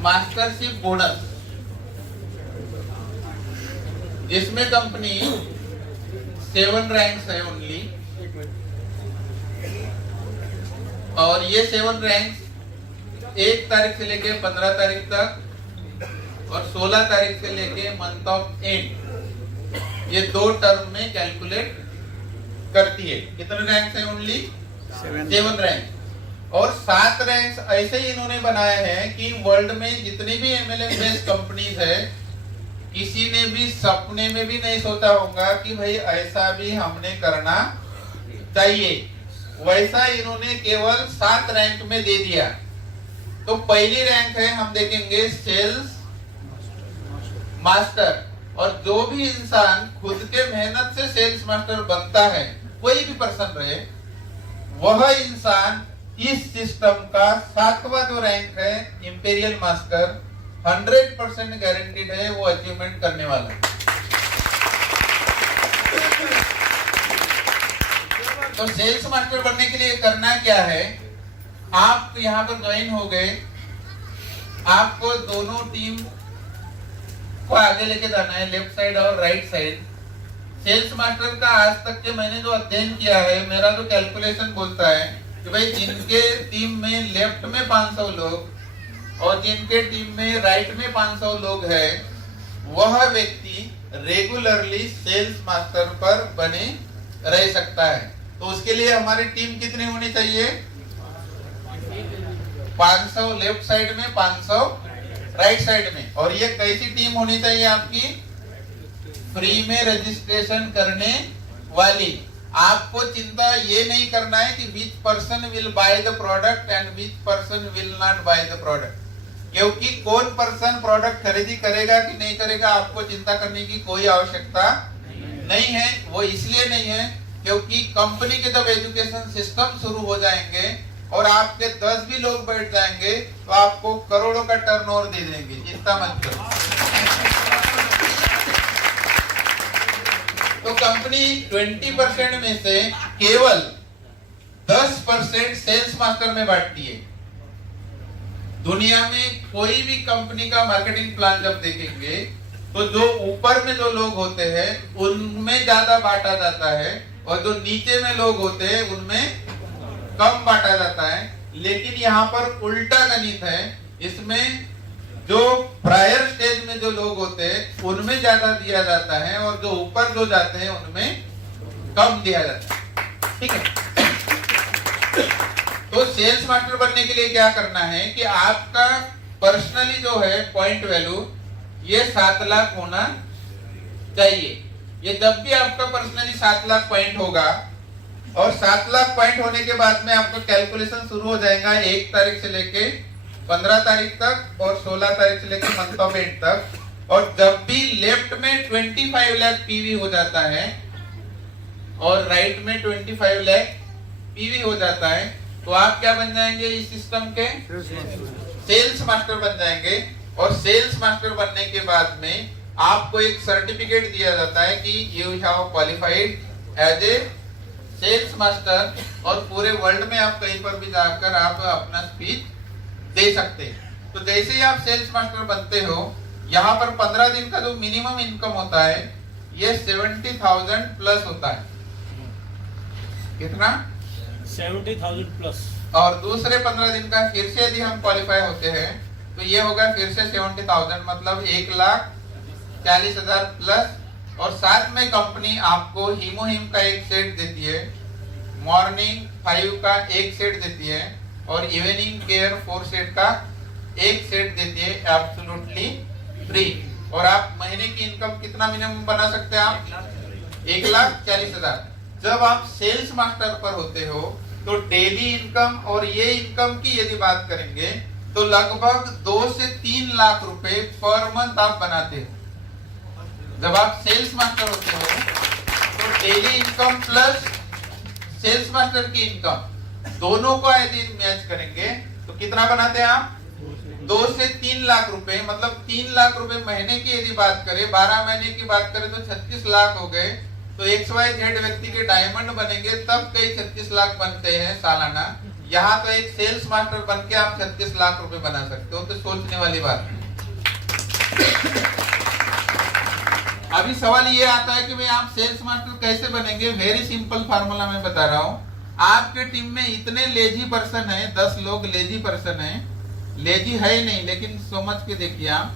Mastership bonus, जिसमें company 7 ranks है only, और ये 7 रैंक्स 1 तारीख से लेके 15 तारीख तक और 16 तारीख से लेके मंथ ऑफ एंड, ये 2 टर्म में कैलकुलेट करती है। कितने रैंक्स है ओनली? 7 रैंक। और 7 रैंक्स ऐसे ही इन्होंने बनाए हैं कि वर्ल्ड में जितनी भी एमएलएम बेस्ड कंपनीज है, किसी ने भी सपने में भी नहीं सोचा होगा कि भाई ऐसा भी हमने करना चाहिए। वैसा इन्होंने केवल 7 रैंक में दे दिया। तो पहली रैंक है, हम देखेंगे सेल्स मास्टर। और जो भी इंसान खुद के मेहनत से सेल्स मास्टर बनता है, कोई भी पर्सन रहे, वह इंसान इस सिस्टम का 7वां जो रैंक है इंपीरियल मास्टर, 100% गारंटीड है वो अचीवमेंट करने वाला है। तो सेल्स मास्टर बनने के लिए करना क्या है? आप यहाँ पर ज्वाइन हो गए, आपको दोनों टीम को आगे लेके जाना है, लेफ्ट साइड और राइट साइड। सेल्स मास्टर का आज तक के मैंने जो अध्ययन किया है, मेरा जो कैलकुलेशन बोलता है कि भाई जिनके टीम में लेफ्ट में 500 लोग और जिनके टीम में राइट में 500 लोग हैं, वह व्यक्ति रेगुलरली सेल्स मास्टर पर बने रह सकता है। तो उसके लिए हमारी टीम कितनी होनी चाहिए? 500 लेफ्ट साइड में, 500 राइट साइड में। और ये कैसी टीम होनी चाहिए आपकी? फ्री में रजिस्ट्रेशन करने वाली। आपको चिंता ये नहीं करना है कि which person will by the product and which person will not by the product, क्योंकि कौन पर्सन प्रोडक्ट खरीदी करेगा कि नहीं करेगा आपको चिंता करने की कोई आवश्यकता नहीं है। वो इसलिए नहीं है क्योंकि कंपनी के जब एजुकेशन सिस्टम शुरू हो जाएंगे और आपके 10 भी लोग बैठ जाएंगे तो आपको करोड़ों का टर्नओवर दे देंगे, चिंता मत करो। तो कंपनी 20% में से केवल 10% सेल्स मास्टर में बांटती है। दुनिया में कोई भी कंपनी का मार्केटिंग प्लान जब देखेंगे तो जो ऊपर में जो लोग होते हैं उनमें ज्यादा बांटा जाता है और जो नीचे में लोग होते हैं उनमें कम बांटा जाता है। लेकिन यहाँ पर उल्टा गणित है, इसमें जो प्रायर स्टेज में जो लोग होते हैं उनमें ज्यादा दिया जाता है और जो ऊपर जो जाते हैं उनमें कम दिया जाता है। ठीक है। तो सेल्स मास्टर बनने के लिए क्या करना है कि आपका पर्सनली जो है पॉइंट वैल्यू ये 7 लाख होना चाहिए। ये जब भी आपका पर्सनली 7 लाख पॉइंट होगा और 7 लाख पॉइंट होने के बाद में आपका कैलकुलेशन शुरू हो जाएगा 1 तारीख से लेके 15 तारीख तक और 16 तारीख से लेके मंथ ऑफ एंड तक। और जब भी लेफ्ट में 25 लाख पीवी हो जाता है और राइट में 25 लाख पीवी हो जाता है तो आप क्या बन जाएंगे? इस सिस्टम के सेल्स मास्टर बन जाएंगे। और सेल्स मास्टर बनने के बाद में आपको एक सर्टिफिकेट दिया जाता है कि you have qualified as a sales master, और पूरे वर्ल्ड में आप कहीं पर भी जाकर आप अपना स्पीच दे सकते हैं। तो जैसे ही आप सेल्स मास्टर बनते हो, यहाँ पर 15 दिन का जो मिनिमम इनकम होता है ये 70,000 प्लस होता है। कितना? 70,000 प्लस। और दूसरे 15 दिन का फिर से यदि हम क्वालिफाई होते हैं तो ये होगा फिर से 70,000, मतलब 1,40,000 प्लस। और साथ में कंपनी आपको हीमोहिम का एक सेट देती है, मॉर्निंग 5 का एक सेट देती है और इवनिंग केयर 4 सेट का एक सेट देती है एब्सोल्युटली फ्री। और आप महीने की इनकम कितना मिनिमम बना सकते हैं? आप 1,40,000। जब आप सेल्स मास्टर पर होते हो तो डेली इनकम और ये इनकम की यदि बात करेंगे तो लगभग 2 से 3 लाख रुपए पर मंथ आप बनाते हो। जब आप सेल्स मास्टर होते हो तो daily income plus sales master की इनकम दोनों को यदि मैच करेंगे तो कितना बनाते हैं आप? 2 से 3 लाख रुपए, मतलब 3 लाख रुपए महीने की यदि बात करें, 12 महीने की बात करें तो 36 लाख हो गए। तो XYZ व्यक्ति के डायमंड बनेंगे तब कई 36 लाख बनते हैं सालाना। यहाँ तो एक सेल्स मास्टर बन के आप 36 लाख रुपए बना सकते हो, तो सोचने वाली बात है। अभी सवाल ये आता है कि भाई आप सेल्स मास्टर कैसे बनेंगे। वेरी सिंपल फार्मूला मैं बता रहा हूँ। आपके टीम में इतने लेजी पर्सन है, 10 लोग लेजी पर्सन है, लेजी है ही नहीं, लेकिन समझ के देखिए आप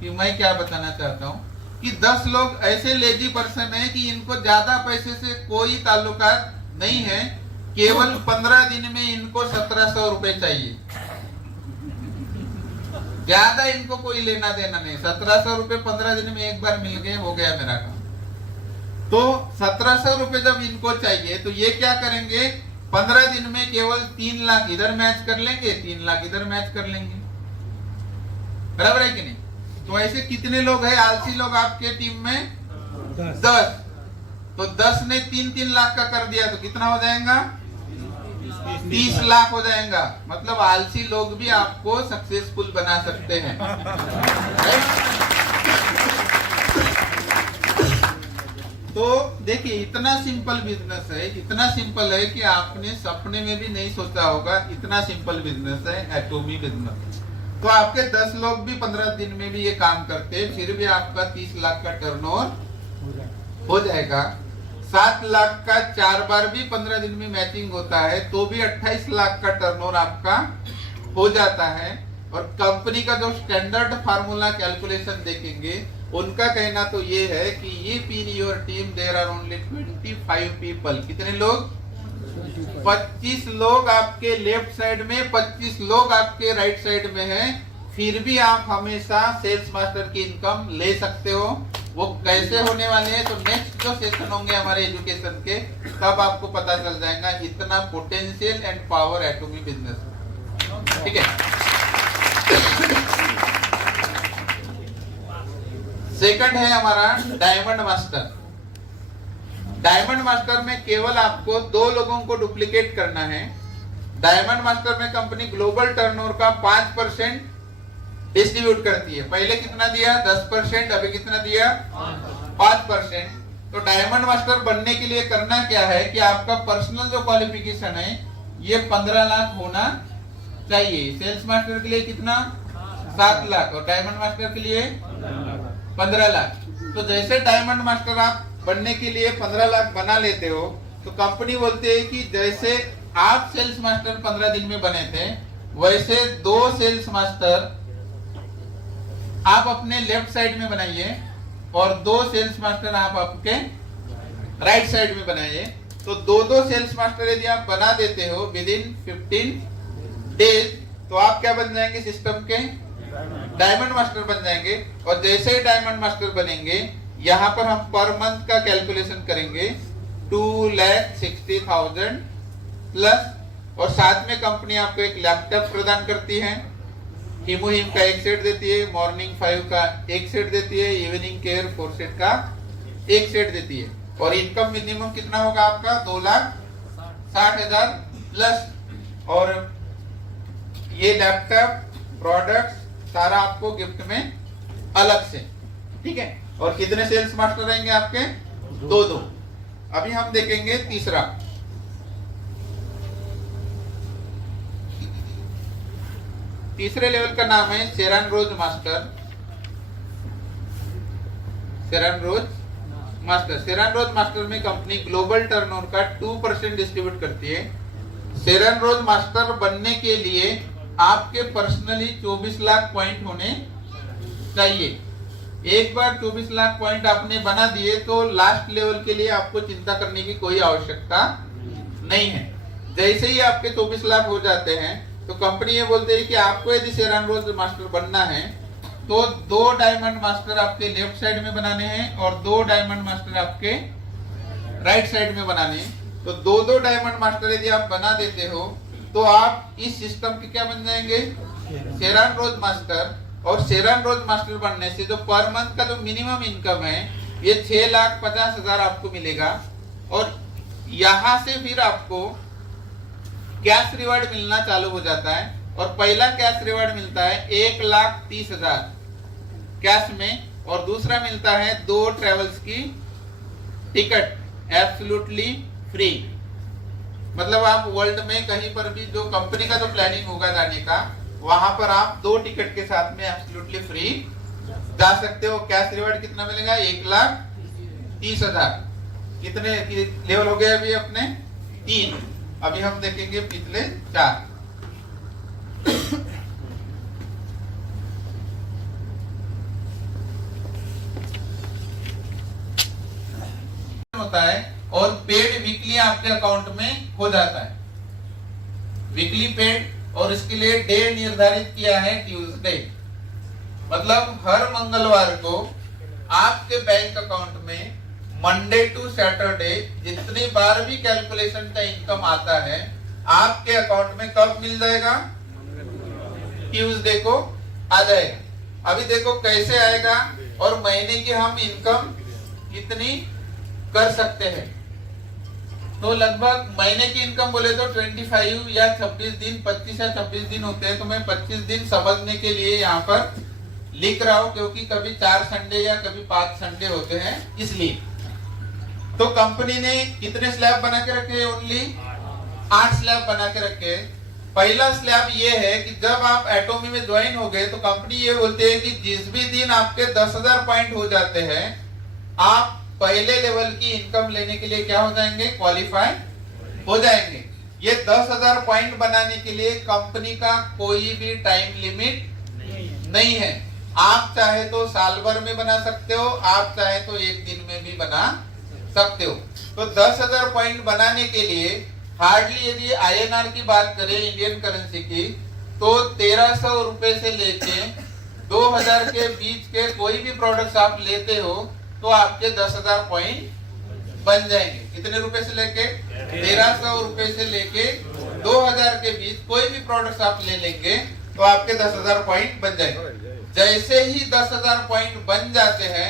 कि मैं क्या बताना चाहता हूँ कि 10 लोग ऐसे लेजी पर्सन है कि इनको ज्यादा पैसे से कोई ताल्लुकात नहीं है, केवल 15 दिन में इनको 1700 रुपए चाहिए, ज्यादा इनको कोई लेना देना नहीं। 1700 रुपए 15 दिन में एक बार मिल गए, हो गया मेरा काम। तो 1700 रुपए जब इनको चाहिए तो ये क्या करेंगे, 15 दिन में केवल 3 लाख इधर मैच कर लेंगे, 3 लाख इधर मैच कर लेंगे, बराबर है कि नहीं। तो ऐसे कितने लोग हैं आलसी लोग आपके टीम में? 10। तो 10 ने 3-3 लाख का कर दिया तो कितना हो जाएगा? 30 लाख हो जाएगा। मतलब आलसी लोग भी आपको सक्सेसफुल बना सकते हैं। तो देखिए इतना सिंपल बिजनेस है, इतना सिंपल है कि आपने सपने में भी नहीं सोचा होगा। इतना सिंपल बिजनेस है एटॉमी बिजनेस। तो आपके 10 लोग भी 15 दिन में भी ये काम करते, फिर भी आपका 30 लाख का टर्नओवर हो जाएगा। 7 लाख का 4 बार भी 15 दिन में मैचिंग होता है तो भी 28 लाख का टर्नओवर आपका हो जाता है। और कंपनी का जो स्टैंडर्ड फार्मूला कैलकुलेशन देखेंगे, उनका कहना तो ये है कि ये in your team there are only 25 people. कितने लोग? 25 लोग आपके लेफ्ट साइड में, 25 लोग आपके राइट साइड में हैं, फिर भी आप हमेशा सेल्स मास्टर की इनकम ले सकते हो। वो कैसे होने वाले हैं तो नेक्स्ट जो सेशन होंगे हमारे एजुकेशन के, तब आपको पता चल जाएगा इतना पोटेंशियल एंड पावर एटॉमी बिजनेस। ठीक है। सेकंड है हमारा डायमंड मास्टर। डायमंड मास्टर में केवल आपको 2 लोगों को डुप्लीकेट करना है। डायमंड मास्टर में कंपनी ग्लोबल टर्नओवर का 5% डिस्ट्रीब्यूट करती है। पहले कितना दिया? 10%। अभी कितना दिया? 5%। तो डायमंड मास्टर बनने के लिए करना क्या है कि आपका पर्सनल जो क्वालिफिकेशन है ये 15 लाख होना चाहिए। सेल्स मास्टर के लिए कितना? 7 लाख। और डायमंड मास्टर के लिए 15 लाख। तो जैसे डायमंड मास्टर आप बनने के लिए 15 लाख बना लेते हो, तो कंपनी बोलती है कि जैसे आप सेल्स मास्टर 15 दिन में बने थे, वैसे 2 सेल्स मास्टर आप अपने लेफ्ट साइड में बनाइए और 2 सेल्स मास्टर आप आपके राइट साइड में बनाइए। तो 2-2 सेल्स मास्टर यदि आप बना देते हो विद इन 15 डेज, तो आप क्या बन जाएंगे? सिस्टम के डायमंड मास्टर बन जाएंगे। और जैसे ही डायमंड मास्टर बनेंगे, यहाँ पर हम पर मंथ का कैलकुलेशन करेंगे 2,60,000 प्लस, और साथ में कंपनी आपको एक लैपटॉप प्रदान करती है, हिमोहिम का 1 सेट देती है, मॉर्निंग 5 का 1 सेट देती है, इवनिंग केयर 4 सेट का 1 सेट देती है। और इनकम मिनिमम कितना होगा आपका? 2,60,000 प्लस। और ये लैपटॉप प्रोडक्ट सारा आपको गिफ्ट में अलग से। ठीक है। और कितने सेल्स मास्टर रहेंगे आपके? 2-2। अभी हम देखेंगे तीसरा। तीसरे लेवल का नाम है सेरान रोज मास्टर। सेरान रोज मास्टर। सेरान रोज मास्टर में कंपनी ग्लोबल टर्नओवर का 2% डिस्ट्रीब्यूट करती है। सेरान रोज मास्टर बनने के लिए आपके पर्सनली 24 लाख पॉइंट होने चाहिए। एक बार 24 लाख पॉइंट आपने बना दिए तो लास्ट लेवल के लिए आपको चिंता करने की कोई आवश्यकता नहीं है। जैसे ही आपके 24 लाख हो जाते हैं तो कंपनी ये बोलते है कि आपको यदि सेरान रोज मास्टर बनना है तो 2 डायमंड मास्टर आपके लेफ्ट साइड में बनाने हैं और 2 डायमंड मास्टर आपके राइट साइड में बनाने हैं। तो 2-2 डायमंड मास्टर यदि आप बना देते हो तो आप इस सिस्टम के क्या बन जाएंगे? सेरान रोज मास्टर। और सेरान रोज मास्टर बनने से जो पर मंथ का जो मिनिमम इनकम है ये 6,50,000 आपको मिलेगा। और यहाँ से फिर आपको कैश रिवार्ड मिलना चालू हो जाता है। और पहला कैश रिवार्ड मिलता है 1,30,000 कैश में, और दूसरा मिलता है 2 ट्रेवल्स की टिकट एब्सोल्युटली फ्री। मतलब आप वर्ल्ड में कहीं पर भी जो कंपनी का जो प्लानिंग होगा जाने का, वहां पर आप 2 टिकट के साथ में एब्सोल्युटली फ्री जा सकते हो। कैश रिवार्ड कितना मिलेगा? 1,30,000। कितने लेवल हो गए अभी अपने? 3। अभी हम देखेंगे पिछले 4। होता है और पेड वीकली आपके अकाउंट में हो जाता है, वीकली पेड। और इसके लिए डे निर्धारित किया है ट्यूसडे, मतलब हर मंगलवार को आपके बैंक अकाउंट में मंडे टू सैटरडे जितनी बार भी कैलकुलेशन का इनकम आता है आपके अकाउंट में कब मिल जाएगा? ट्यूसडे को आ जाएगा। अभी देखो कैसे आएगा और महीने की हम इनकम कितनी कर सकते हैं। तो लगभग महीने की इनकम बोले तो 25 या 26 दिन, 25 या 26 दिन होते हैं। तो मैं 25 दिन समझने के लिए यहाँ पर लिख रहा हूँ, क्योंकि कभी 4 संडे या कभी 5 संडे होते हैं, इसलिए। तो कंपनी ने कितने स्लैब बना के रखे? ओनली 8 स्लैब बना के रखे। पहला स्लैब ये है कि जब आप एटोमी में ज्वाइन हो गए तो कंपनी ये बोलते हैं कि जिस भी दिन आपके 10,000 पॉइंट हो जाते हैं, आप पहले लेवल की इनकम लेने के लिए क्या हो जाएंगे? क्वालिफाई हो जाएंगे। ये 10,000 पॉइंट बनाने के लिए कंपनी का कोई भी टाइम लिमिट नहीं है। आप चाहे तो साल भर में बना सकते हो, आप चाहे तो एक दिन में भी बना सकते हो। तो 10,000 पॉइंट बनाने के लिए हार्डली, यदि INR की बात करें, इंडियन करेंसी की, तो 1300 रुपए से लेके 2,000 के बीच के कोई भी प्रोडक्ट्स आप लेते हो तो आपके 10,000 पॉइंट बन जाएंगे। कितने रुपए से लेके? 1300 रुपए से लेके 2,000 के बीच कोई भी प्रोडक्ट्स आप ले लेंगे तो आपके 10,000 पॉइंट बन जाएंगे। जैसे ही 10,000 पॉइंट बन जाते हैं,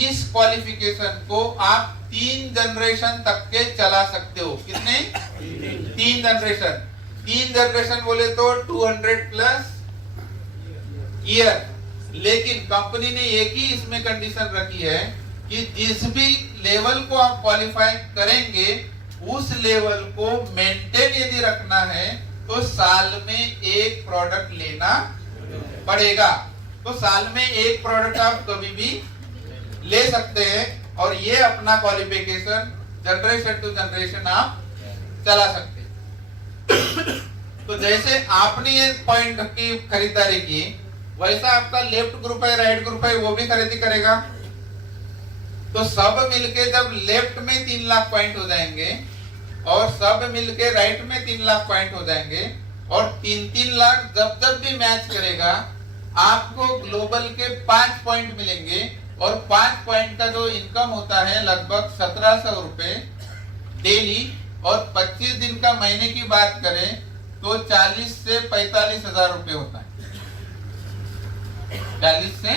इस क्वालिफिकेशन को आप 3 जनरेशन तक के चला सकते हो। कितने? 3 जनरेशन। 3 जनरेशन बोले तो 200 प्लस ईयर। लेकिन कंपनी ने एक ही इसमें कंडीशन रखी है कि जिस भी लेवल को आप क्वालिफाई करेंगे उस लेवल को मेंटेन यदि रखना है तो साल में 1 प्रोडक्ट लेना पड़ेगा। तो साल में 1 प्रोडक्ट आप कभी भी ले सकते हैं और ये अपना क्वालिफिकेशन जनरेशन टू जनरेशन आप चला सकते हैं। तो जैसे आपने ये पॉइंट की खरीदारी की, वैसा आपका लेफ्ट ग्रुप है, राइट ग्रुप है, वो भी खरीदी करेगा। तो सब मिलके जब लेफ्ट में 3 लाख पॉइंट हो जाएंगे और सब मिलके राइट में 3 लाख पॉइंट हो जाएंगे और 3-3 लाख जब जब भी मैच करेगा आपको ग्लोबल के 5 पॉइंट मिलेंगे। और 5 पॉइंट का जो इनकम होता है लगभग 1,700 रुपए डेली। और 25 दिन का महीने की बात करें तो 40 से 45,000 रुपए होता है। 40 से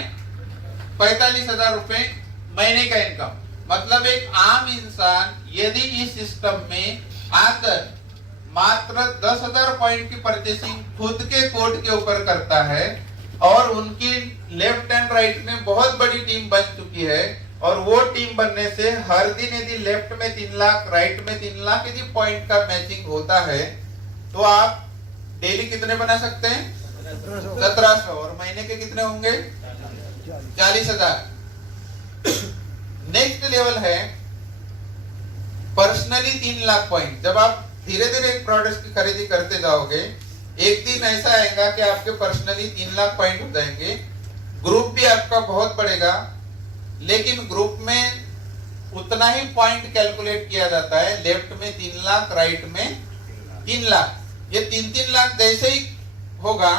45,000 रुपए महीने का इनकम। मतलब एक आम इंसान यदि इस सिस्टम में आकर मात्र 10,000 पॉइंट की परचेसिंग खुद के कोड के ऊपर करता है और उनकी लेफ्ट एंड राइट में बहुत बड़ी टीम बन चुकी है, और वो टीम बनने से हर दिन यदि लेफ्ट में 3 लाख, राइट में 3 लाख यदि पॉइंट का मैचिंग होता है तो आप डेली कितने बना सकते हैं? 1700। और महीने के कितने होंगे? 40,000। नेक्स्ट लेवल है पर्सनली 3 लाख पॉइंट। जब आप धीरे धीरे एक प्रोडक्ट की खरीदी करते जाओगे, एक दिन ऐसा आएगा कि आपके पर्सनली 3 लाख पॉइंट हो जाएंगे। ग्रुप भी आपका बहुत बढ़ेगा, लेकिन ग्रुप में उतना ही पॉइंट कैलकुलेट किया जाता है। लेफ्ट में 3 लाख, राइट में 3 लाख। ये 3-3 लाख जैसे ही होगा,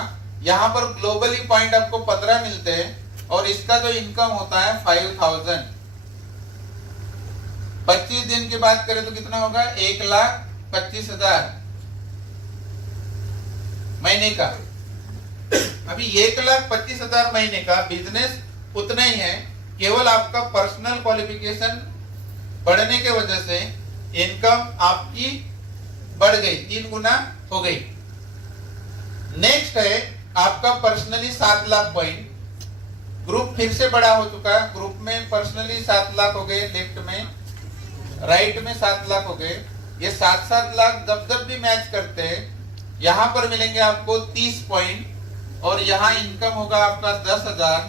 यहाँ पर ग्लोबली पॉइंट आपको 15 मिलते हैं और इसका जो इनकम होता है 5,000। 25 दिन की बात करें तो कितना होगा? 1,25,000 महीने का। अभी 1,25,000 महीने का बिजनेस उतना ही है, केवल आपका पर्सनल क्वालिफिकेशन बढ़ने के वजह से इनकम आपकी बढ़ गई, 3 गुना हो गई। नेक्स्ट है आपका पर्सनली 7 लाख पॉइंट। ग्रुप फिर से बड़ा हो चुका है। ग्रुप में पर्सनली 7 लाख हो गए, लेफ्ट में, राइट में 7 लाख हो गए। ये 7-7 लाख जब जब भी मैच करते हैं, यहां पर मिलेंगे आपको 30 पॉइंट और यहाँ इनकम होगा आपका 10,000।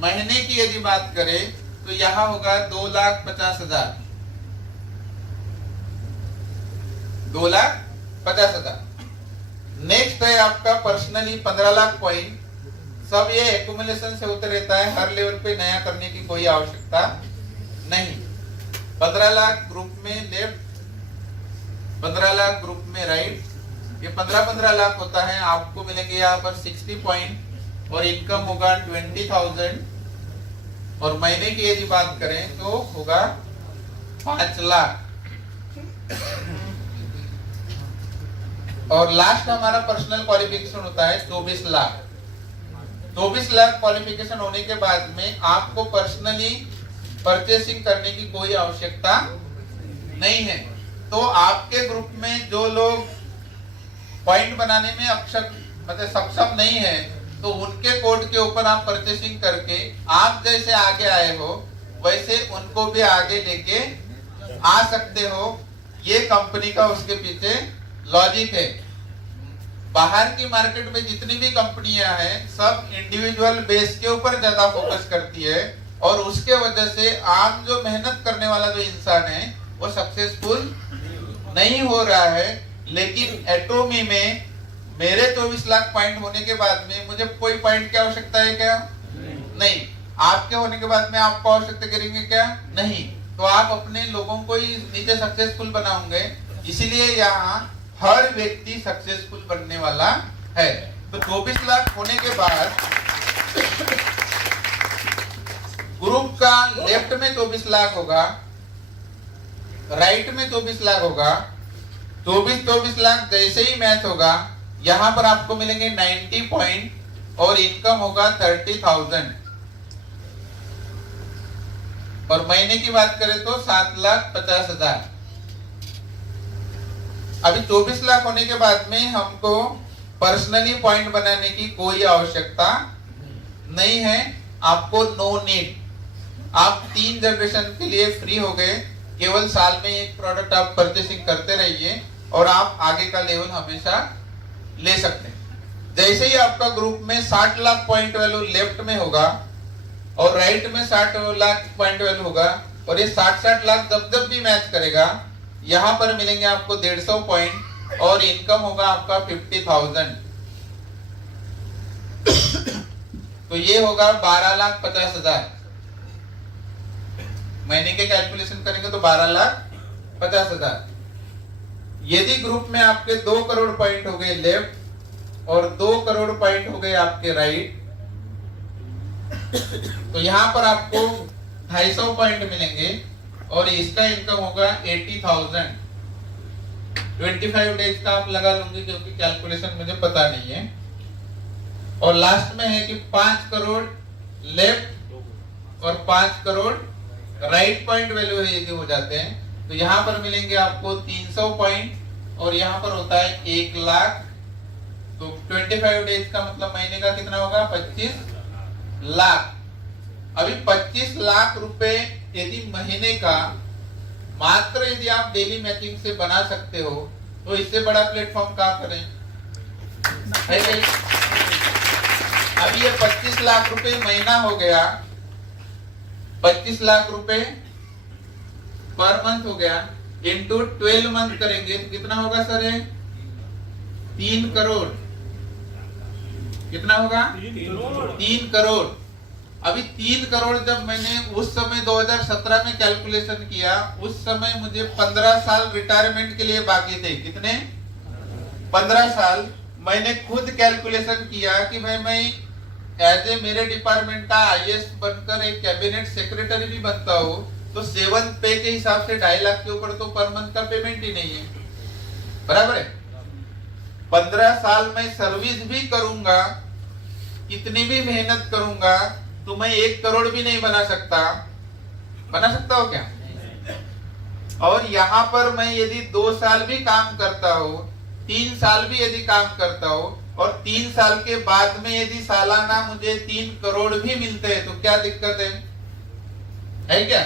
महीने की यदि बात करें तो यहाँ होगा 2,50,000, 2,50,000। नेक्स्ट है आपका पर्सनली 15 लाख पॉइंट। सब ये एक्यूमुलेशन से होते रहता है, हर लेवल पे नया करने की कोई आवश्यकता नहीं। 15 लाख ग्रुप में लेफ्ट, 15 लाख ग्रुप में राइट, ये 15-15 लाख होता है। आपको मिलेंगे यहाँ पर 60 पॉइंट और इनकम होगा 20,000 और महीने की यदि बात करें तो होगा 5 लाख। और लास्ट हमारा पर्सनल क्वालिफिकेशन होता है 24 लाख। 24 लाख क्वालिफिकेशन होने के बाद में आपको पर्सनली परचेसिंग करने की कोई आवश्यकता नहीं है। तो आपके ग्रुप में जो लोग पॉइंट बनाने में मतलब सक्षम नहीं है, तो उनके कोड के ऊपर आप परचेसिंग करके आप जैसे आगे आए हो वैसे उनको भी आगे लेके आ सकते हो। ये कंपनी का उसके पीछे लॉजिक है। बाहर की मार्केट में जितनी भी कंपनियां हैं सब इंडिविजुअल बेस के ऊपर ज्यादा फोकस करती है और उसके वजह से आम जो मेहनत करने वाला जो इंसान है वो सक्सेसफुल नहीं हो रहा है। लेकिन एटोमी में मेरे 24 लाख पॉइंट होने के बाद में मुझे कोई पॉइंट की आवश्यकता है क्या? नहीं। आपके होने के बाद में आपको आवश्यकता करेंगे क्या? नहीं। तो आप अपने लोगों को ही नीचे सक्सेसफुल बनाओगे। इसीलिए यहाँ हर व्यक्ति सक्सेसफुल बनने वाला है। तो 24 लाख होने के बाद ग्रुप का लेफ्ट में 24 लाख होगा, राइट में 24 लाख होगा। 24 लाख जैसे ही मैच होगा यहां पर आपको मिलेंगे 90 पॉइंट और इनकम होगा 30,000 और महीने की बात करें तो 7,50,000। अभी 24 लाख होने के बाद में हमको पर्सनली पॉइंट बनाने की कोई आवश्यकता नहीं है। आपको नो नीड। आप 3 जनरेशन के लिए फ्री हो गए। केवल साल में एक प्रोडक्ट आप परचेसिंग करते रहिए और आप आगे का लेवल हमेशा ले सकते हैं। जैसे ही आपका ग्रुप में 60 लाख पॉइंट वैल्यू लेफ्ट में होगा और राइट में 60 लाख पॉइंट वैल्यू होगा और ये 60 लाख जब जब भी मैच करेगा यहां पर मिलेंगे आपको 150 पॉइंट और इनकम होगा आपका 50,000। तो ये होगा 12,50,000। महीने के कैलकुलेशन करेंगे तो 12,50,000। यदि ग्रुप में आपके 2 करोड़ पॉइंट हो गए लेफ्ट और 2 करोड़ पॉइंट हो गए आपके राइट, तो यहां पर आपको 250 पॉइंट मिलेंगे और इसका इनकम होगा 80,000। 25 डेज का आप लगा लूंगी क्योंकि कैलकुलेशन मुझे पता नहीं है। और लास्ट में है कि 5 करोड़ लेफ्ट और 5 करोड़ राइट पॉइंट वैल्यू यदि हो जाते हैं तो यहाँ पर मिलेंगे आपको 300 पॉइंट और यहाँ पर होता है 1 लाख। तो 25 डेज का मतलब महीने का कितना होगा? 25 लाख। अभी 25 लाख रुपए यदि महीने का मात्र यदि आप डेली मैचिंग से बना सकते हो तो इससे बड़ा प्लेटफॉर्म कहाँ करें, है क्या? अभी ये 25 लाख रुपए महीना हो गया, 25 लाख रुपए पर मंथ हो गया, इंटू 12 मंथ करेंगे तो कितना होगा सर? 3 करोड़। कितना होगा? 3 करोड़। अभी 3 करोड़ जब मैंने उस समय 2017 में कैलकुलेशन किया, उस समय मुझे 15 साल रिटायरमेंट के लिए बाकी थे। कितने? 15 साल। मैंने खुद कैलकुलेशन किया कि भाई मैं एज ए मेरे डिपार्टमेंट का आईएएस बनकर एक कैबिनेट सेक्रेटरी भी बनता हूँ तो 7 पे के हिसाब से 2.5 लाख के ऊपर तो पर मंथ का पेमेंट ही नहीं है। बराबर है? 15 साल में सर्विस भी करूंगा, कितनी भी मेहनत करूंगा तो मैं 1 करोड़ भी नहीं बना सकता। बना सकता हो क्या? और यहाँ पर मैं यदि 2 साल भी काम करता हूँ, 3 साल भी यदि काम करता हूँ और 3 साल के बाद में यदि सालाना मुझे 3 करोड़ भी मिलते हैं तो क्या दिक्कत है क्या?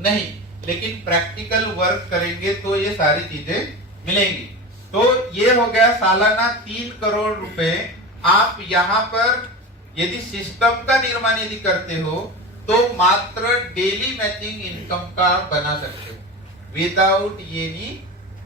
नहीं। लेकिन प्रैक्टिकल वर्क करेंगे तो ये सारी चीजें मिलेंगी। तो ये हो गया सालाना 3 करोड़ रुपए। आप यहाँ पर यदि सिस्टम का निर्माण यदि करते हो तो मात्र डेली मैचिंग इनकम का बना सकते हो, विदाउट एनी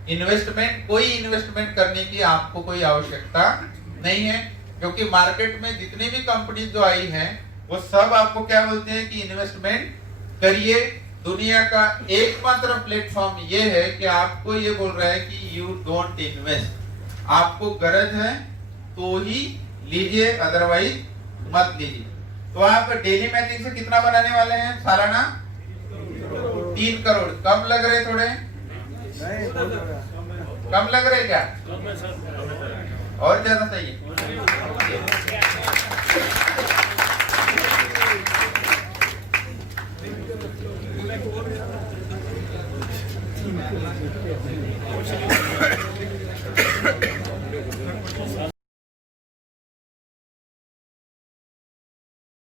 इन्वेस्टमेंट। कोई इन्वेस्टमेंट करने की आपको कोई आवश्यकता नहीं है, क्योंकि मार्केट में जितनी भी कंपनी जो आई है वो सब आपको क्या बोलते हैं कि इन्वेस्टमेंट करिए। दुनिया का एकमात्र प्लेटफॉर्म ये है कि आपको ये बोल रहा है कि यू डोंट इन्वेस्ट। आपको गरज है तो ही लीजिए, अदरवाइज मत लीजिए। तो आप डेली मैचिंग से कितना बनाने वाले हैं सालाना? 3 करोड़। कम लग रहे थोड़े? कम लग रहे क्या? और ज्यादा चाहिए?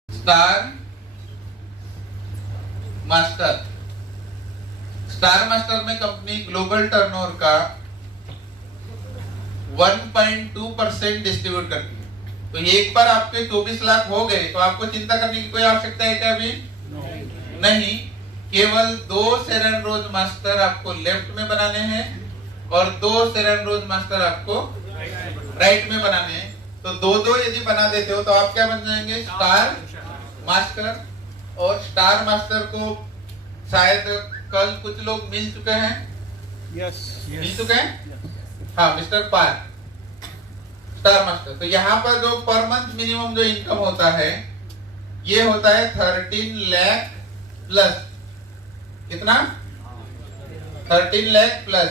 स्टार मास्टर में कंपनी ग्लोबल टर्नओवर का 1.2% डिस्ट्रीब्यूट करती है। तो एक बार आपके 24 लाख हो गए तो आपको चिंता करने की कोई आवश्यकता है क्या? अभी नहीं। केवल 2 सेरन रोज मास्टर आपको लेफ्ट में बनाने हैं और 2 सेरन रोज मास्टर आपको राइट में बनाने हैं। तो 2-2 यदि बना देते हो तो आप क्या बन जाएंगे? Star master. और स्टार मास्टर को शायद कल कुछ लोग मिल चुके हैं। मिल चुके हैं? हाँ, मिस्टर पार स्टार मास्टर। तो यहाँ पर जो पर मंथ मिनिमम जो इनकम होता है ये होता है 13 लाख प्लस। कितना? 13 लाख प्लस।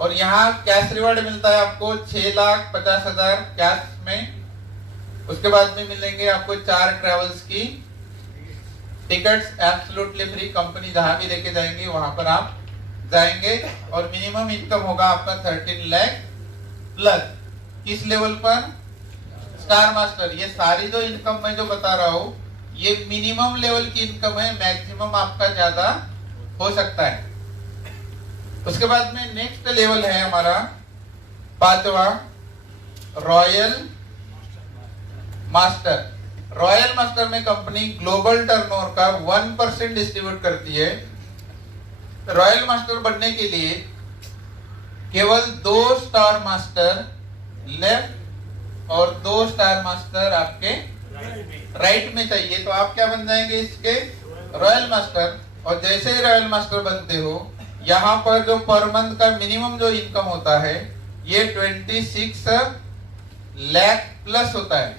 और यहाँ कैश रिवार्ड मिलता है आपको 6,50,000 कैश में। उसके बाद में मिलेंगे आपको 4 ट्रेवल्स की टिकट्स एब्सोल्युटली फ्री। कंपनी जहां भी लेके जाएंगे वहां पर आप जाएंगे। और मिनिमम इनकम होगा आपका 13 लाख प्लस। किस लेवल पर? Star master. ये सारी जो इनकम मैं जो बता रहा हूँ ये मिनिमम लेवल की इनकम है, मैक्सिमम आपका ज्यादा हो सकता है। उसके बाद में नेक्स्ट लेवल है हमारा 5वां, रॉयल मास्टर। रॉयल मास्टर में कंपनी ग्लोबल टर्नओवर का 1% डिस्ट्रीब्यूट करती है। रॉयल मास्टर बनने के लिए केवल 2 स्टार मास्टर लेफ्ट और 2 स्टार मास्टर आपके राइट में चाहिए। तो आप क्या बन जाएंगे? इसके रॉयल मास्टर। और जैसे ही रॉयल मास्टर बनते हो यहाँ पर जो पर मंथ का मिनिमम जो इनकम होता है ये 26 लाख प्लस होता है,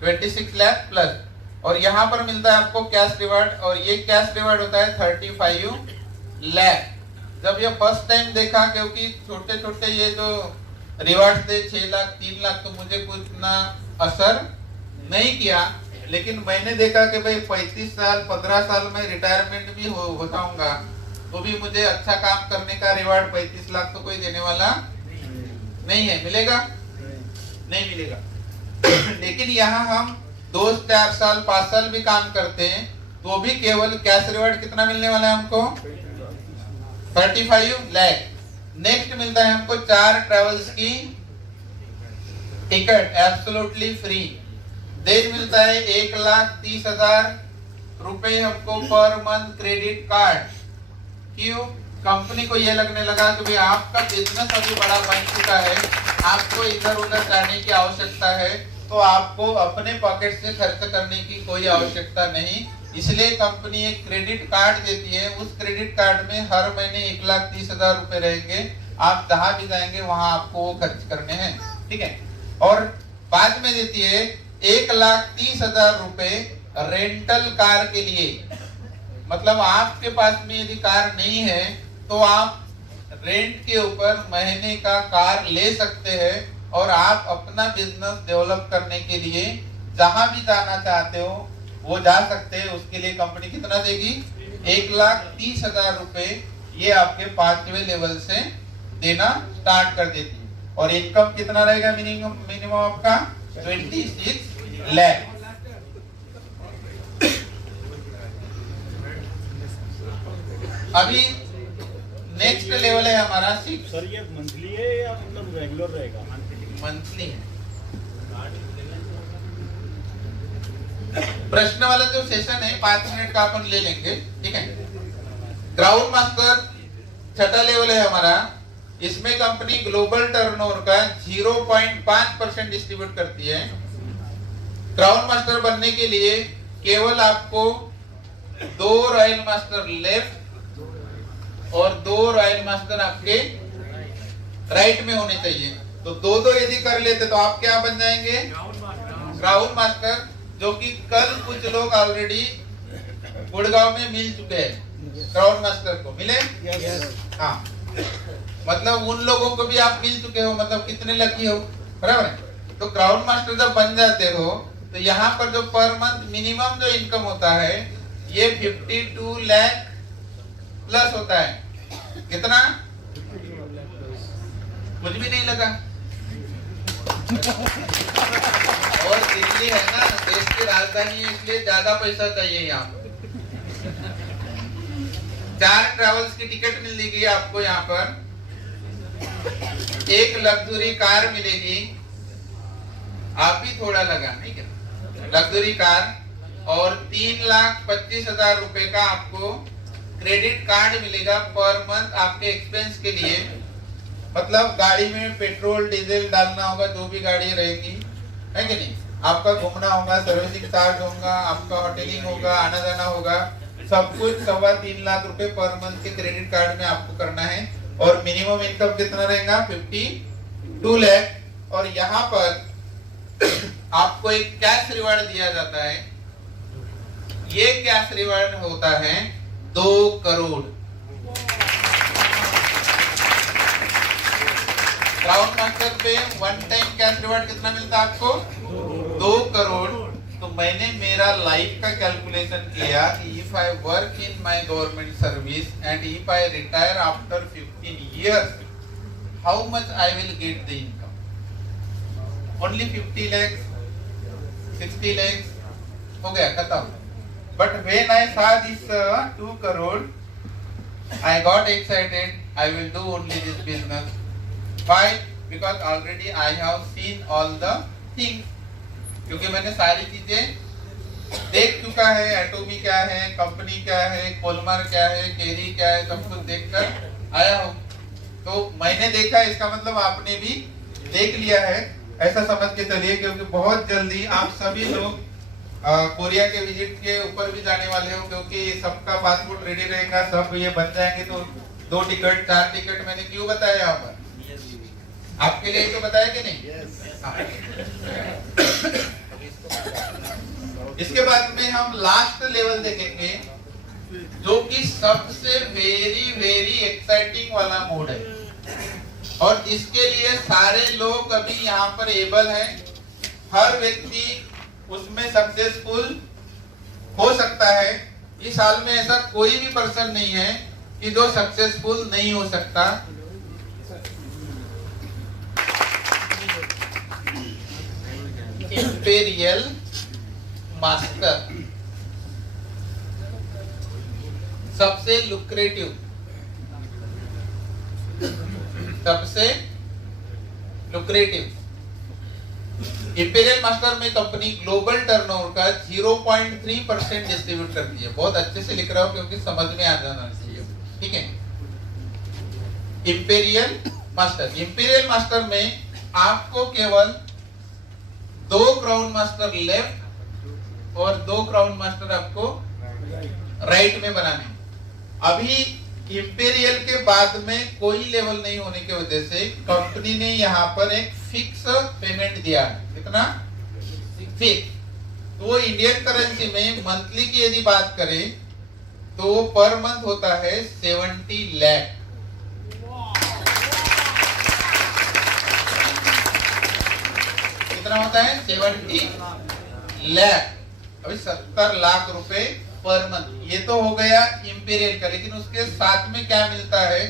26 लाख प्लस। और यहाँ पर मिलता है आपको कैश रिवार्ड, और ये कैश रिवार्ड होता है 35 लाख। जब ये फर्स्ट टाइम देखा, क्योंकि छोटे छोटे ये जो रिवार्ड थे 6 लाख 3 लाख, तो मुझे कुछ ना असर नहीं किया। लेकिन मैंने देखा कि भाई 35 साल 15 साल में रिटायरमेंट भी हो जाऊंगा तो भी मुझे अच्छा काम करने का रिवार्ड 35 लाख तो कोई देने वाला नहीं है। मिलेगा? नहीं मिलेगा। लेकिन यहाँ हम 2-4 साल 5 साल भी काम करते हैं तो भी केवल कैश रिवार्ड कितना मिलने वाला है हमको? 35 लाख। नेक्स्ट मिलता है हमको 4 ट्रेवल्स की टिकट एब्सोल्युटली फ्री। देन मिलता है 1,30,000 रुपए हमको पर मंथ क्रेडिट कार्ड। क्यों? कंपनी को ये लगने लगा कि भाई आपका बिजनेस अभी बड़ा बन चुका है, आपको इधर उधर जाने की आवश्यकता है, तो आपको अपने पॉकेट से खर्च करने की कोई आवश्यकता नहीं। इसलिए कंपनी एक क्रेडिट कार्ड देती है। उस क्रेडिट कार्ड में हर महीने 1,30,000 रुपए रहेंगे। आप जहां भी जाएंगे वहां आपको वो खर्च करने हैं, ठीक है। और बाद में देती है 1,30,000 रुपए रेंटल कार के लिए। मतलब आपके पास में यदि कार नहीं है तो आप रेंट के ऊपर महीने का कार ले सकते हैं और आप अपना बिजनेस डेवलप करने के लिए जहां भी जाना चाहते हो वो जा सकते हैं। उसके लिए कंपनी कितना देगी? 1,30,000 रुपए ये आपके 5वें लेवल से देना स्टार्ट कर देती है। और इनकम कितना रहेगा मिनिमम आपका? 26 लाख। अभी नेक्स्ट लेवल है हमारा 6 सर ये मंथली है या मतलब रेगुलर रहेगा? मंथली है। प्रश्न वाला जो सेशन है 5 मिनट का अपन ले लेंगे, ठीक है। ग्राउंड मास्टर छठा लेवल है हमारा। इसमें कंपनी ग्लोबल टर्नओवर का 0.5% डिस्ट्रीब्यूट करती है। ग्राउंड मास्टर बनने के लिए केवल आपको 2 रॉयल मास्टर लेफ्ट और 2 रॉयल मास्टर आपके राइट में होने चाहिए। तो 2-2 यदि कर लेते तो आप क्या बन जाएंगे? ग्राउंड मास्टर, जो कि कल कुछ लोग ऑलरेडी गुड़गांव में मिल चुके हैं। ग्राउंड मास्टर को मिले? हाँ, मतलब उन लोगों को भी आप मिल चुके हो, मतलब कितने लकी हो, बराबर है। तो ग्राउंड मास्टर जब बन जाते हो तो यहाँ पर जो पर मंथ मिनिमम जो इनकम होता है ये 52 लाख प्लस होता है। कितना? कुछ भी नहीं लगा। और दिल्ली है ना, देश की राजधानी है, इसलिए ज्यादा पैसा चाहिए यहाँ पर। 4 ट्रैवल्स की टिकट मिलेगी आपको यहाँ पर, 1 लग्जरी कार मिलेगी, आप ही थोड़ा लगा नहीं क्या, लग्जरी कार, और 3,25,000 रुपए का आपको क्रेडिट कार्ड मिलेगा पर मंथ आपके एक्सपेंस के लिए। मतलब गाड़ी में पेट्रोल डीजल डालना होगा, जो भी गाड़ी रहेगी, है कि नहीं, आपका घूमना होगा, सर्विसिंग चार्ज होगा, आपका होटलिंग होगा, आना जाना होगा, सब कुछ 3.25 लाख रुपए पर मंथ के क्रेडिट कार्ड में आपको करना है। और मिनिमम इनकम कितना रहेगा? 52 लाख। और यहाँ पर आपको एक कैश रिवार्ड दिया जाता है। ये कैश रिवार्ड होता है 2 करोड़। ग्राउंड मास्टर पे 1 टाइम कैश रिवार्ड कितना मिलता है आपको? 2 करोड़। तो मैंने मेरा लाइफ का कैलकुलेशन किया कि if I work in my government service and if I retire after 15 years, how much I will get the income? Only 50 lakhs, 60 lakhs, हो गया, खत्म। But when I saw this 2 crore, I got excited. I will do only this business. Why? Because already I have seen all the things. क्योंकि मैंने सारी चीजें देख चुका है, एटोमी क्या है, कंपनी क्या है, कोलमर क्या है, केरी क्या है, सब कुछ देखकर आया हूँ। तो मैंने देखा, इसका मतलब आपने भी देख लिया है, ऐसा समझ के चलिए। क्योंकि बहुत जल्दी आप सभी लोग कोरिया के विजिट के ऊपर भी जाने वाले हो, क्योंकि सबका पासपोर्ट रेडी रहेगा, सब ये बन जाएंगे। तो 2 टिकट 4 टिकट मैंने क्यों बताया यहाँ पर? आपके लिए तो बताया कि नहीं? इसके बाद में हम लास्ट लेवल देखेंगे, जो कि सबसे वेरी वेरी एक्साइटिंग वाला मोड है। और इसके लिए सारे लोग अभी यहाँ पर एबल हैं। हर व्यक्ति उसमें सक्सेसफुल हो सकता है। इस साल में ऐसा कोई भी पर्सन नहीं है कि जो सक्सेसफुल नहीं हो सकता। इंपीरियल मास्टर सबसे लुक्रेटिव, सबसे लुक्रेटिव। इंपीरियल मास्टर में कंपनी ग्लोबल टर्नओवर का 0.3% डिस्ट्रीब्यूट करती है। बहुत अच्छे से लिख रहा हूं क्योंकि समझ में आ जाना चाहिए, ठीक है। इंपीरियल इंपीरियल मास्टर में आपको केवल 2 क्राउन मास्टर लेफ्ट और 2 क्राउन मास्टर आपको राइट में बनाने। अभी इंपीरियल के बाद में कोई लेवल नहीं होने की वजह से कंपनी ने यहाँ पर एक फिक्स पेमेंट दिया है। कितना? फिक्स। तो वो इंडियन करेंसी में मंथली की यदि बात करें तो वो पर मंथ होता है 70 लाख। कितना होता है? 70 लाख। अभी 70 लाख रुपए पर मंथ। ये तो हो गया इंपीरियल का, लेकिन उसके साथ में क्या मिलता है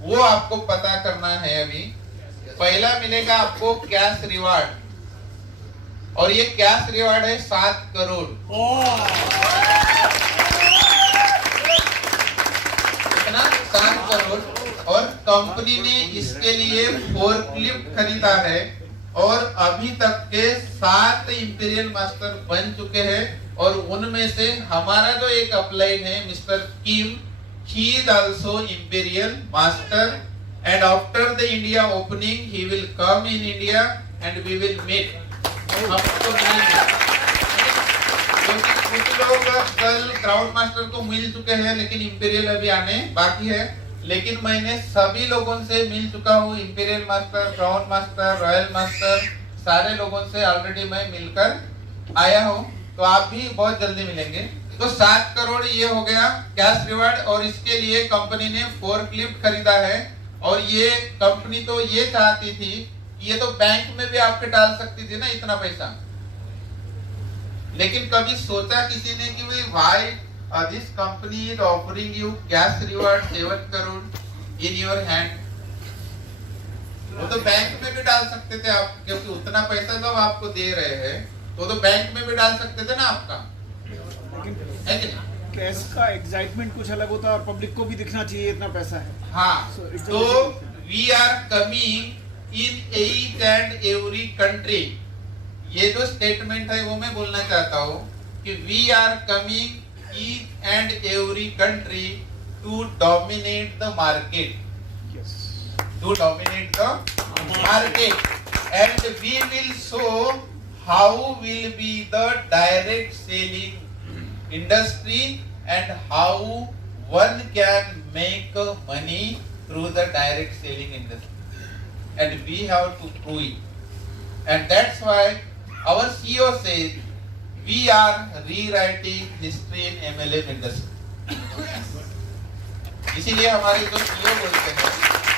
वो आपको पता करना है। अभी पहला मिलेगा आपको कैश रिवार्ड, और ये कैश रिवार्ड है 7 करोड़। करोड़, और कंपनी ने इसके लिए फोर्कलिफ्ट खरीदा है, और अभी तक के 7 इंपीरियल मास्टर बन चुके हैं, और उनमें से हमारा जो एक अपलाइन है mister Kim, he is also imperial master, and after the India opening he will come in India and we will meet. हमको मिलेंगे, क्योंकि कुछ लोग कल क्राउड मास्टर को मिल चुके हैं लेकिन इंपीरियल अभी आने बाकी है, लेकिन मैंने सभी लोगों से मिल चुका हूँ। Imperial master, crown master, royal master, सारे लोगों से ऑलरेडी मैं मिलकर आया हूँ, तो आप भी बहुत जल्दी मिलेंगे। तो 7 करोड़ ये हो गया कैश रिवार्ड, और इसके लिए कंपनी ने फोर्कलिफ्ट खरीदा है। और ये कंपनी तो ये चाहती थी, ये तो बैंक में भी आपके डाल सकती थी ना इतना पैसा, लेकिन कभी सोचा किसी ने कि भाई why this company is offering you cash reward 7 crore in your hand. वो तो बैंक में भी डाल सकते थे आप, क्योंकि उतना पैसा जब आपको दे रहे हैं तो बैंक में भी डाल सकते थे ना आपका, है कि नहीं? कैश का एक्साइटमेंट कुछ अलग होता है और पब्लिक को भी दिखना चाहिए इतना पैसा है। हाँ, तो we are coming in each and every country, ये जो स्टेटमेंट है वो मैं बोलना चाहता हूँ कि we are coming each and every country to dominate the market, to dominate the market, and we will show how will be the direct selling industry and how one can make money through the direct selling industry, and we have to prove it, and that's why our CEO says we are rewriting history in MLM industry. इसीलिए हमारे जो CEO बोलते हैं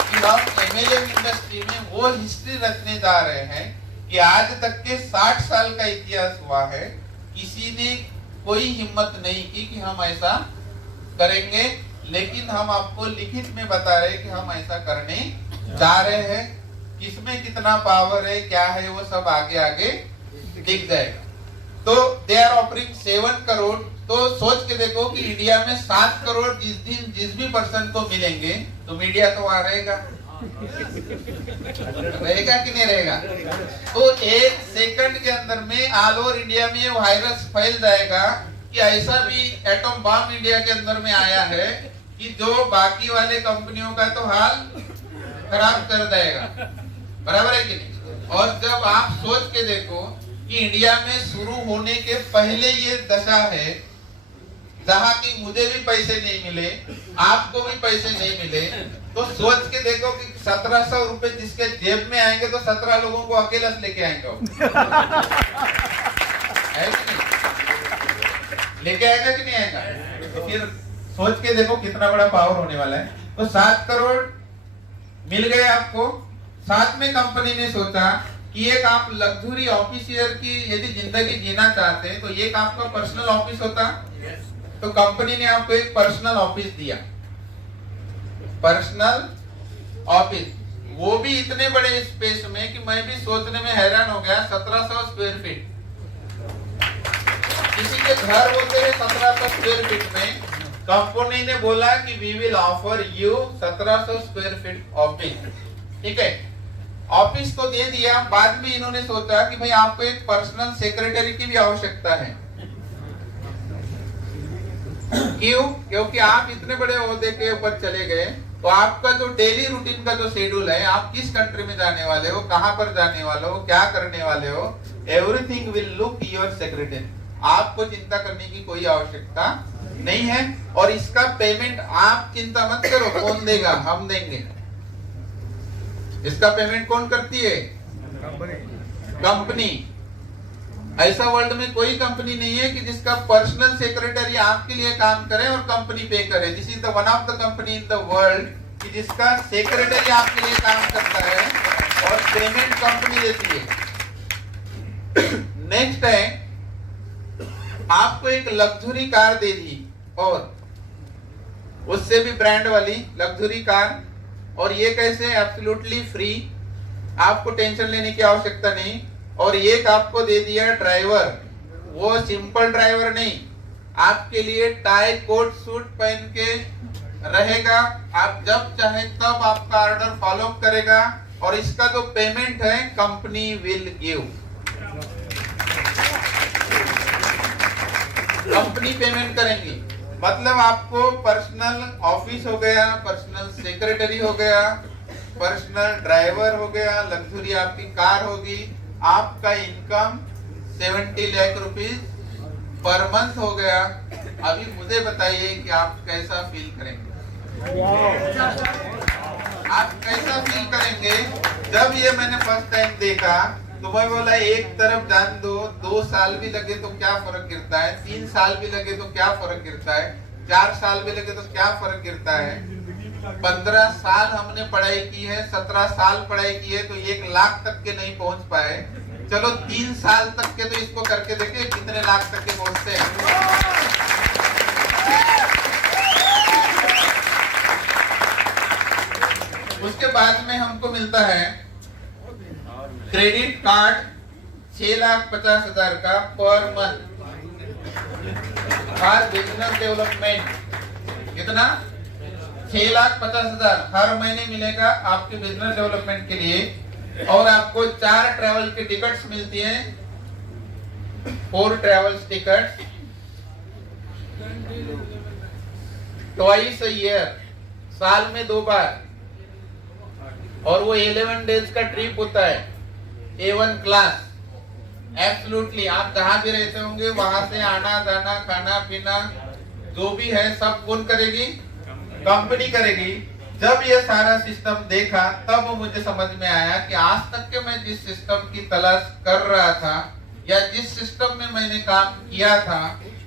कि हम MLM industry में वो history रखने जा रहे हैं कि आज तक के 60 साल का इतिहास हुआ है, किसी ने कोई हिम्मत नहीं की कि हम ऐसा करेंगे, लेकिन हम आपको लिखित में बता रहे हैं कि हम ऐसा करने जा रहे हैं। किसमें कितना पावर है, क्या है, वो सब आगे आगे दिख जाएगा। तो दे आर ऑफरिंग 7 करोड़, तो सोच के देखो कि इंडिया में 7 करोड़ जिस दिन जिस भी पर्सन को मिलेंगे तो मीडिया तो वहां रहेगा कि नहीं रहेगा? तो 1 सेकंड के अंदर में ऑल ओवर इंडिया में वायरस फैल जाएगा कि ऐसा भी एटम बम इंडिया के अंदर में आया है कि जो बाकी वाले कंपनियों का तो हाल खराब कर देगा। बराबर है कि नहीं? और जब आप सोच के देखो कि इंडिया में शुरू होने के पहले ये दशा है जहाँ की मुझे भी पैसे नहीं मिले, आपको भी पैसे नहीं मिले, तो सोच के देखो कि 1700 रुपए जिसके जेब में आएंगे तो 17 लोगों को अकेला लेके आएंगे है कि नहीं? लेके आएगा कि नहीं आएगा? तो फिर सोच के देखो कितना बड़ा पावर होने वाला है। तो 7 करोड़ मिल गए आपको। साथ में कंपनी ने सोचा कि एक आप लग्जरी ऑफिसियर की यदि जिंदगी जीना चाहते हैं तो एक आपका पर्सनल ऑफिस होता, तो कंपनी ने आपको एक पर्सनल ऑफिस दिया। पर्सनल ऑफिस, वो भी इतने बड़े स्पेस में कि मैं भी सोचने में हैरान हो गया। 1700 स्क्वायर फीट, किसी के घर होते हैं 1700 स्क्वायर फीट में, कंपनी ने बोला कि we will offer you 1700 square feet office. ठीक है, ऑफिस तो दे दिया। बाद में इन्होंने सोचा कि भाई आपको एक पर्सनल सेक्रेटरी की भी आवश्यकता है। क्यों? क्योंकि आप इतने बड़े ओहदे के ऊपर चले गए तो आपका जो डेली रूटीन का जो शेड्यूल है, आप किस कंट्री में जाने वाले हो, कहां पर जाने वाले हो, क्या करने वाले हो, everything will look your secretary. आपको चिंता करने की कोई आवश्यकता नहीं है। और इसका पेमेंट आप चिंता मत करो, कौन देगा? हम देंगे। इसका पेमेंट कौन करती है? कंपनी। ऐसा वर्ल्ड में कोई कंपनी नहीं है कि जिसका पर्सनल सेक्रेटरी आपके लिए काम करे और कंपनी पे करे। This is the one of the company in the world कि जिसका सेक्रेटरी आपके लिए काम करता है और पेमेंट कंपनी देती है। नेक्स्ट है, आपको एक लग्जरी कार दे दी और उससे भी ब्रांड वाली लग्जरी कार, और ये कैसे? एब्सोल्युटली फ्री, आपको टेंशन लेने की आवश्यकता नहीं। और एक आपको दे दिया ड्राइवर, वो सिंपल ड्राइवर नहीं, आपके लिए टाई कोट सूट पहन के रहेगा, आप जब चाहे तब आपका ऑर्डर फॉलो करेगा, और इसका जो पेमेंट है company will give, company payment करेंगी। मतलब आपको पर्सनल ऑफिस हो गया, पर्सनल सेक्रेटरी हो गया, पर्सनल ड्राइवर हो गया, लग्जरी आपकी कार होगी, आपका income 70 lakh rupees per month हो गया। अभी मुझे बताइए कि आप कैसा फील करेंगे, आप कैसा फील करेंगे? जब ये मैंने फर्स्ट टाइम देखा तो मैं बोला एक तरफ जान दो, 2 साल भी लगे तो क्या फर्क गिरता है, 3 साल भी लगे तो क्या फर्क गिरता है, 4 साल भी लगे तो क्या फर्क गिरता है। 15 साल हमने पढ़ाई की है, 17 साल पढ़ाई की है, तो 1 लाख तक के नहीं पहुंच पाए। चलो 3 साल तक के तो इसको करके देखे कितने लाख तक के पहुंचते हैं। उसके बाद में हमको मिलता है क्रेडिट कार्ड 6,50,000 का per month for business development. कितना? 6,50,000 हर महीने मिलेगा आपके बिजनेस डेवलपमेंट के लिए। और आपको 4 ट्रैवल की टिकट्स मिलती हैं, 4 travel tickets twice a year, साल में 2 बार। और वो 11 डेज का ट्रिप होता है, A1 क्लास। एब्सोल्युटली आप जहां भी रहते होंगे वहां से आना जाना खाना पीना जो भी है सब कौन करेगी? कंपनी करेगी। जब ये सारा सिस्टम देखा तब मुझे समझ में आया कि आज तक के मैं जिस सिस्टम की तलाश कर रहा था या जिस सिस्टम में मैंने काम किया था,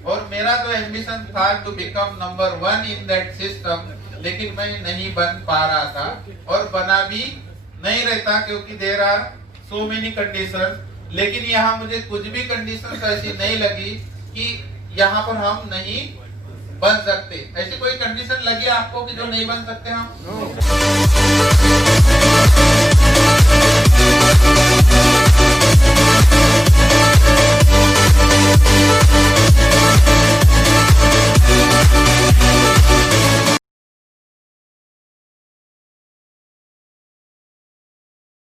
और मेरा जो एम्बिशन था to become number 1 in that system, लेकिन मैं नहीं बन पा रहा था और बना भी नहीं रहता क्योंकि there are so many conditions. लेकिन यहाँ मुझे कुछ भी कंडीशंस ऐसी नहीं लगी कि यहाँ पर हम नहीं बन सकते। ऐसी कोई कंडीशन लगी आपको कि जो नहीं बन सकते हम?